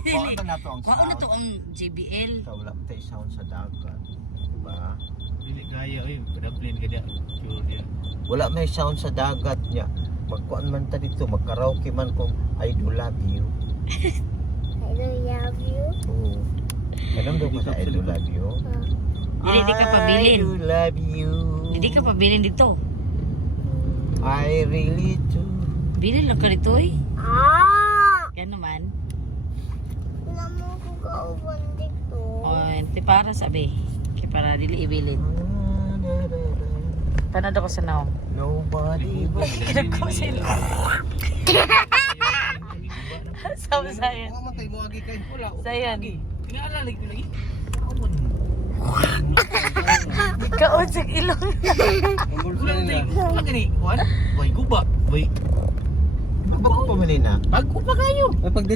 Bakit na to ang Mauna sound? to ang JBL. Ikaw wala mo tayo sound sa dagat. Diba? Dili kaya pada plane ka dia. Pure dia. Wala may sound sa dagat niya. Magkuan man ta dito, magkaraoke man kung I do love you. I don't love you. Oo. Ganun daw ka sa I do love you. Dili di ka pabilin. I do love you. Hindi ka pabilin dito. I really do. Bilin lang ka dito eh. Yan naman. Wala mo ko kauban dito. O, ito para sabi. Kaya para dili ibilin. Tanado ko sa naong. Nobody but Kinako sila. Sabi sa'yo. Matay mo agi kay wala. Sayan. Inaalala ko lagi. Kaunsig ilong. Kulang tay. Kulang gani. Kuan? Way guba. Way. Bago pa man na. Bago pa kayo. Pag